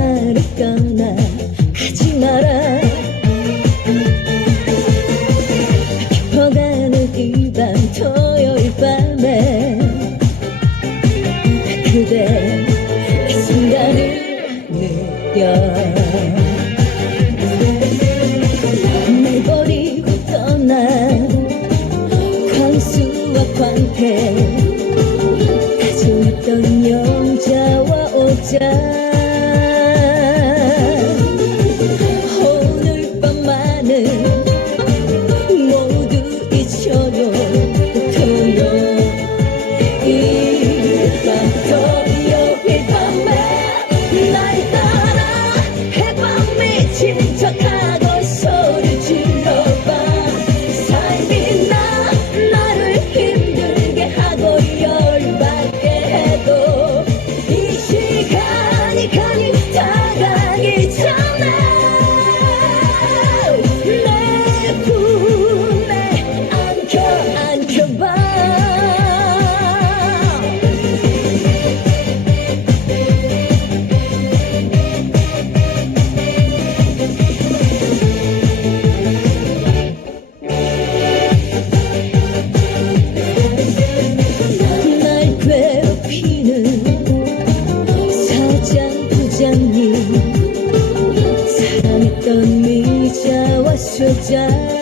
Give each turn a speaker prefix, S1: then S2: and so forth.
S1: 나를 떠나가지 마라. 깊어가는 이 밤 토요일 밤에 그대 이 순간을 느껴. 날 버리고 떠난 광수와 광태 가지고 던 영자와 옥자. sejak